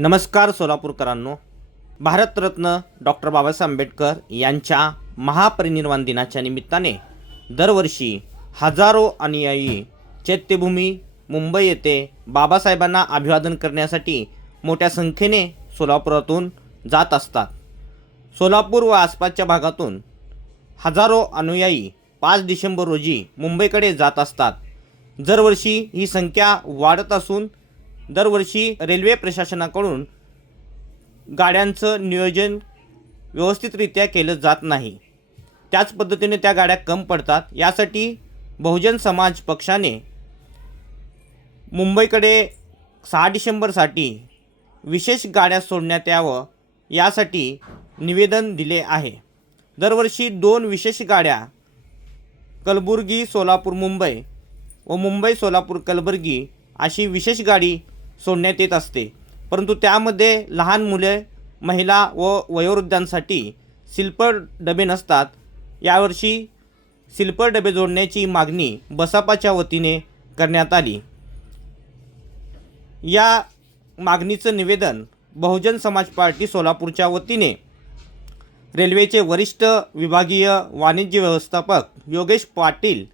नमस्कार सोलापूरकरांनो. भारतरत्न डॉक्टर बाबासाहेब आंबेडकर यांच्या महापरिनिर्वाण दिनाच्या निमित्ताने दरवर्षी हजारो अनुयायी चैत्यभूमी मुंबई येथे बाबासाहेबांना अभिवादन करण्यासाठी मोठ्या संख्येने सोलापुरातून जात असतात. सोलापूर व आसपासच्या भागातून हजारो अनुयायी पाच डिसेंबर रोजी मुंबईकडे जात असतात. दरवर्षी ही संख्या वाढत असून दरवर्षी रेल्वे प्रशासनाकडून गाड्यांचं नियोजन व्यवस्थितरित्या केलं जात नाही. त्याच पद्धतीने त्या गाड्या कम पडतात. यासाठी बहुजन समाज पक्षाने मुंबईकडे सहा डिसेंबरसाठी विशेष गाड्या सोडण्यात यावं यासाठी निवेदन दिले आहे. दरवर्षी दोन विशेष गाड्या कलबुर्गी सोलापूर मुंबई व मुंबई सोलापूर कलबुर्गी अशी विशेष गाडी सोडण्यात येत असते. परंतु त्यामध्ये लहान मुले महिला व वयोवृद्धांसाठी सिल्पर डबे नसतात. यावर्षी सिल्पर डबे जोडण्याची मागणी बसापाच्या वतीने करण्यात आली. या मागणीचं निवेदन बहुजन समाज पार्टी सोलापूरच्या वतीने रेल्वेचे वरिष्ठ विभागीय वाणिज्य व्यवस्थापक योगेश पाटील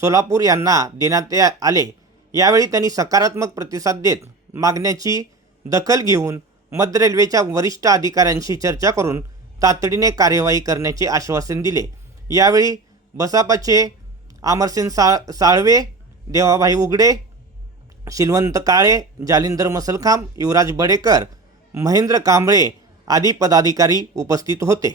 सोलापूर यांना देण्यात या- आले. यावेळी त्यांनी सकारात्मक प्रतिसाद देत मागण्याची दखल घेऊन मध्य रेल्वेच्या वरिष्ठ अधिकाऱ्यांशी चर्चा करून तातडीने कार्यवाही करण्याचे आश्वासन दिले. यावेळी बसापाचे अमरसेन सा साळवे देवाभाई उघडे शिलवंत काळे जालिंदर मसलखांब युवराज बडेकर महेंद्र कांबळे आदी पदाधिकारी उपस्थित होते.